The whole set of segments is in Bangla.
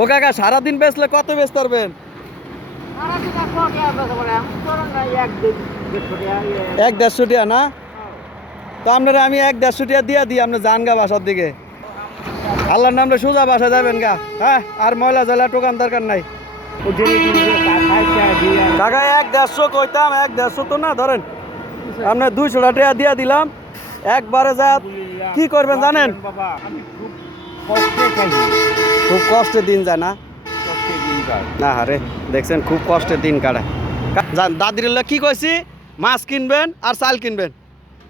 ও কাকা সারাদিন বেচলে কত বেচতে পারবেন? 1-150 টাকা না? তো আপনারা আমি 1-150 টাকা দিয়ে দিই, আপনি যান গা বাসার দিকে। আল্লাহর নামে সোজা বাসা যাবেন গা। হ্যাঁ, আর ময়লা জেলা টোকান দরকার নাই কাকা। 1-150 কইতাম, 1-150 তো না ধরেন, আপনার 200 টাকা দিয়ে দিলাম একবারে। যা কি করবেন জানেন, খুব কষ্টের দিন যায় না? না হারে, দেখছেন খুব কষ্টের দিন কাটায়। দাদির কি কইছি, মাছ কিনবেন আর চাল কিনবেন।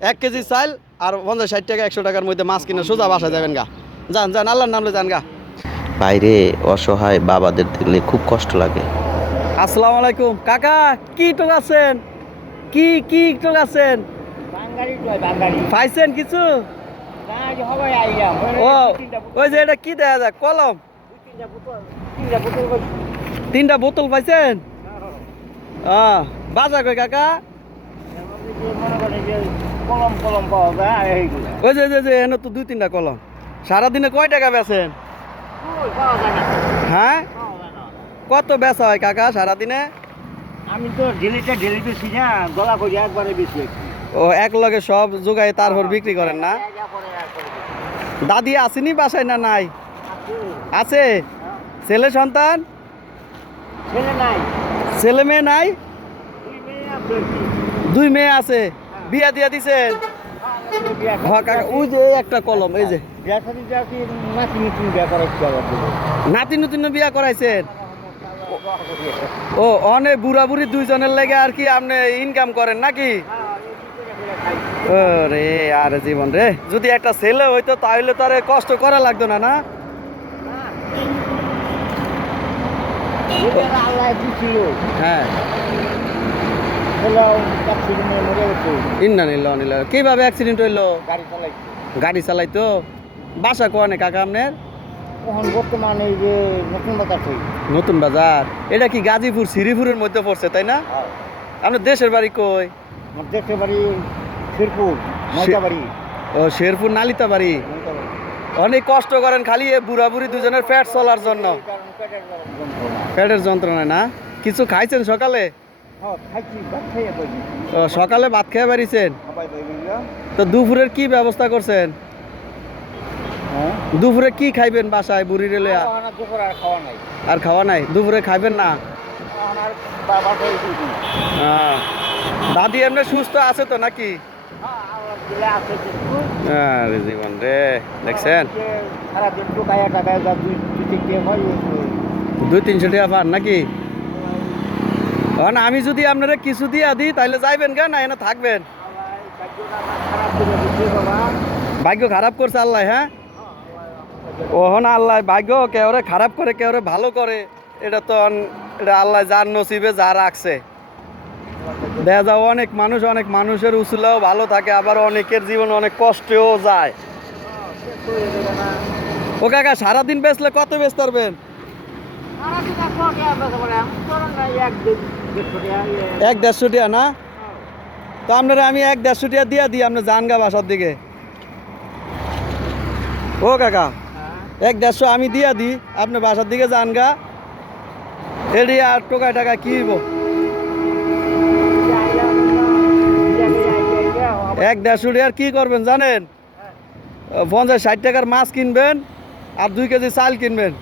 1 কেজি চাল আর 50-60 টাকা 100 টাকার মধ্যে মাছ কিনে সোজা বাসা যাবেন গা। যান যান, আল্লাহর নামে যান গা। বাইরে অসহায় বাবাদের দেখলে খুব কষ্ট লাগে। আসসালামু আলাইকুম কাকা, কি টোকাছেন? কি টোকাছেন? পাইছেন কিছু? ও ওই যে এটা কি দেখা যায়, কলম 3টা বোতল পাইছেন? বাজার কই কাকা? ওই যে এনে তো 2-3টা কলম। সারাদিনে কয় টাকা বেচেন? হ্যাঁ, কত বেচা হয় কাকা সারাদিনে? আমি তো ঢেলি বেশি না, গলা করি একবারে বেশি। ও এক লগে সব যোগাই তারপর বিক্রি করেন না? দাদি আসেনি বাসায় না? নাই আছে। ছেলে সন্তান? ছেলে মেয়ে নাই? 2 মেয়ে আছে। বিয়া দিয়া দিছেন? ওই যে একটা কলম, এই যে নাতি নতুন বিয়া করাইছেন? ও অনেক বুড়া বুড়ি 2 জনের লেগে আর কি আপনি ইনকাম করেন নাকি? রে আর জীবন রে, যদি একটা ছেলে হইতো তাহলে তো আর কষ্ট করা লাগতো না। না হ্যাঁ, কিভাবে অ্যাক্সিডেন্ট হইলো? গাড়ি চালাইতো। বাসা কোয়ানে কাকা আপনার? বর্তমানে এই যে নতুন বাজার। এটা কি গাজীপুর শ্রীপুরের মধ্যে পড়ছে তাই না? আপনার দেশের বাড়ি কই? দেশের বাড়ি শেরপুর নালিতাবাড়ি। ও শেরপুর নালিতাবাড়ি। অনেক কষ্ট করেন খালি বুড়া বুড়ি 2 জনের পেট চলার জন্য। পেটের যন্ত্রণা না? কিছু খাইছেন সকালে? সকালে ভাত খেয়ে বাড়িছেন? তো দুপুরের কি ব্যবস্থা করছেন? দুপুরে কি খাইবেন বাসায় বুড়ি রেলে? আর খাওয়া নাই? দুপুরে খাইবেন না? দাদি এমনি সুস্থ আছে তো নাকি? আরে জীবন রে, দেখছেন 200-300 টাকা পান নাকি? আমি যদি আপনারা কিছু দিয়ে দিই তাহলে যাইবেন কেন না এনে থাকবেন? ভাগ্য খারাপ করছে আল্লাহ। হ্যাঁ, ওহন আল্লাহ ভাগ্য কেউরে খারাপ করে কেউরে ভালো করে, এটা তো এটা আল্লাহ যার নসিবে যা রাখছে। দেখা যাও অনেক মানুষের উসুলাও ভালো থাকে, আবার অনেকের জীবন অনেক কষ্টেও যায়। ও কাকা সারাদিন বেচলে কত বেচতে পারবেন? 1-150 টাকা না? তো আপনারা আমি 1-150 টাকা দিয়ে দিই, আপনি যান গা বাসার দিকে। ও কাকা 1-150 আমি দিয়া দিই, আপনি বাসার দিকে যান গা। এটি আর টোকায় টাকা কি হইব? 1-150 টাকার কি করবেন জানেন? 50-60 টাকার মাছ কিনবেন আর 2 কেজি চাল কিনবেন।